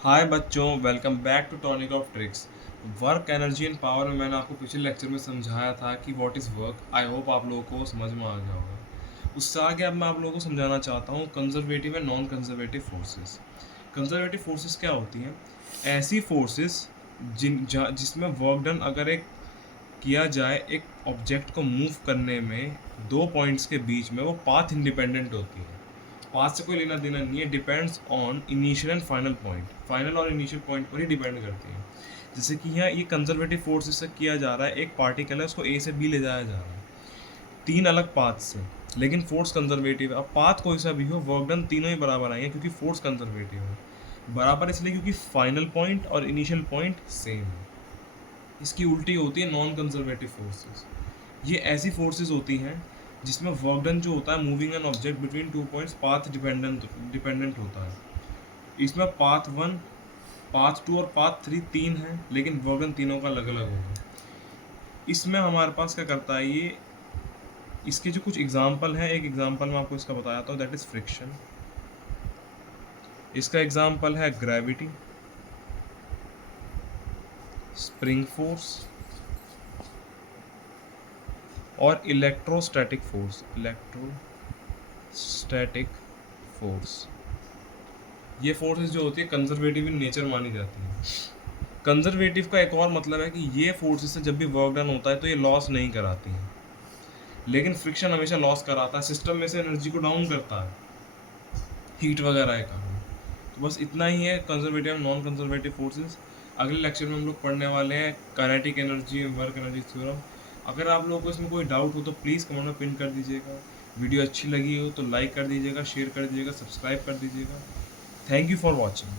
हाय बच्चों, welcome back to tonic of tricks. Work energy and power में मैंने आपको पिछले लेक्चर में समझाया था कि what is work. I hope आप लोगों को समझ में आ गया होगा। उससे आगे अब मैं आप लोगों को समझाना चाहता हूँ conservative and non conservative forces. Conservative forces क्या होती हैं? ऐसी फोर्सेस जिसमें वर्क डन अगर एक किया जाए एक ऑब्जेक्ट को मूव करने में दो पॉइंट्स के बीच में, वो पाथ इंडिपेंडेंट होती है। पाथ से कोई लेना देना नहीं है, depends on initial and final point. Final और इनिशियल पॉइंट पर ही डिपेंड करती है। जैसे कि यहाँ ये कंजर्वेटिव फोर्स से किया जा रहा है, एक पार्टिकल है उसको ए से बी ले जाया जा रहा है तीन अलग पाथ से, लेकिन फोर्स कंजर्वेटिव है। अब पाथ कोई सा भी हो, वर्क डन तीनों ही बराबर आएंगे क्योंकि फोर्स कंजर्वेटिव है। बराबर इसलिए क्योंकि फाइनल पॉइंट और इनिशियल पॉइंट सेम है। इसकी उल्टी होती है नॉन कंजर्वेटिव फोर्सेस। ये ऐसी फोर्सेस होती हैं जिसमें वर्क डन जो होता है moving an object between two points path dependent होता है। इसमें पाथ वन, पाथ टू और पाथ थ्री तीन है, लेकिन वर्क डन तीनों का अलग अलग होगा। इसमें हमारे पास क्या करता है ये, इसके जो कुछ एग्जाम्पल हैं, एक एग्जाम्पल मैं आपको इसका बताता हूँ, दैट इज फ्रिक्शन। इसका एग्जाम्पल है ग्रेविटी, स्प्रिंग फोर्स और इलेक्ट्रोस्टैटिक फोर्स। ये फोर्सेस जो होती है कंजर्वेटिव इन नेचर मानी जाती है। कंजर्वेटिव का एक और मतलब है कि ये फोर्सेस से जब भी वर्क डन होता है तो ये लॉस नहीं कराती हैं, लेकिन फ्रिक्शन हमेशा लॉस कराता है, सिस्टम में से एनर्जी को डाउन करता है हीट वगैरह के कारण। तो बस इतना ही है conservative and non conservative forces. अगले लेक्चर में हम लोग पढ़ने वाले हैं kinetic energy, work energy theorem. अगर आप लोगों को इसमें कोई डाउट हो तो प्लीज़ कमेंट में पिन कर दीजिएगा। वीडियो अच्छी लगी हो तो लाइक कर दीजिएगा, शेयर कर दीजिएगा, सब्सक्राइब कर दीजिएगा। Thank you for watching.